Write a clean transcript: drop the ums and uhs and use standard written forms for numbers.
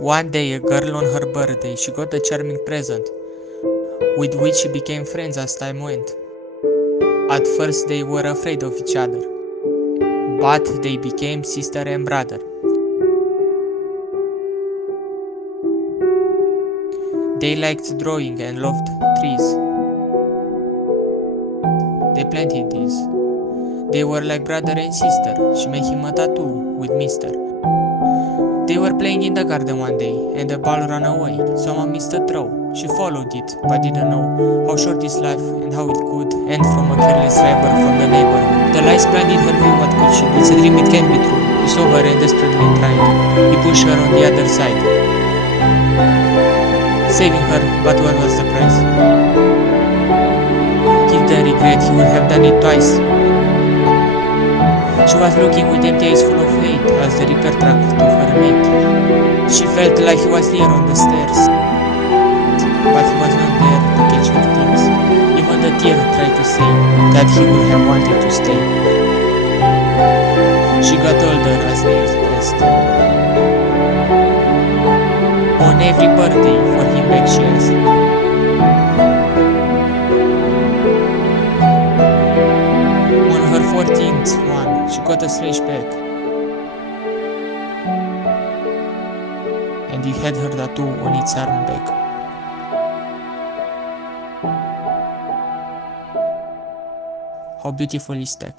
One day, a girl on her birthday, she got a charming present, with which she became friends as time went. At first they were afraid of each other, but they became sister and brother. They liked drawing and loved trees. They planted these. They were like brother and sister. She made him a tattoo with Mister. They were playing in the garden one day, and the ball ran away. Someone missed a throw. She followed it, but didn't know how short is life and how it could end from a careless driver from the neighborhood. The lights blinded her view. What could she do? It's a dream, it can be true. He saw her and desperately tried. He pushed her on the other side, saving her, but what was the price? Guilt and regret, he would have done it twice. She was looking with empty eyes full of hate as the repair truck took her mate. She felt like he was there on the stairs, but he was not there to catch her tears. Even the tear tried to say that he would have wanted to stay. She got older as the years passed. On every birthday for him back she asked. On her 14th one, she got a strange back, and he had her tattoo on its arm back. How beautiful is that?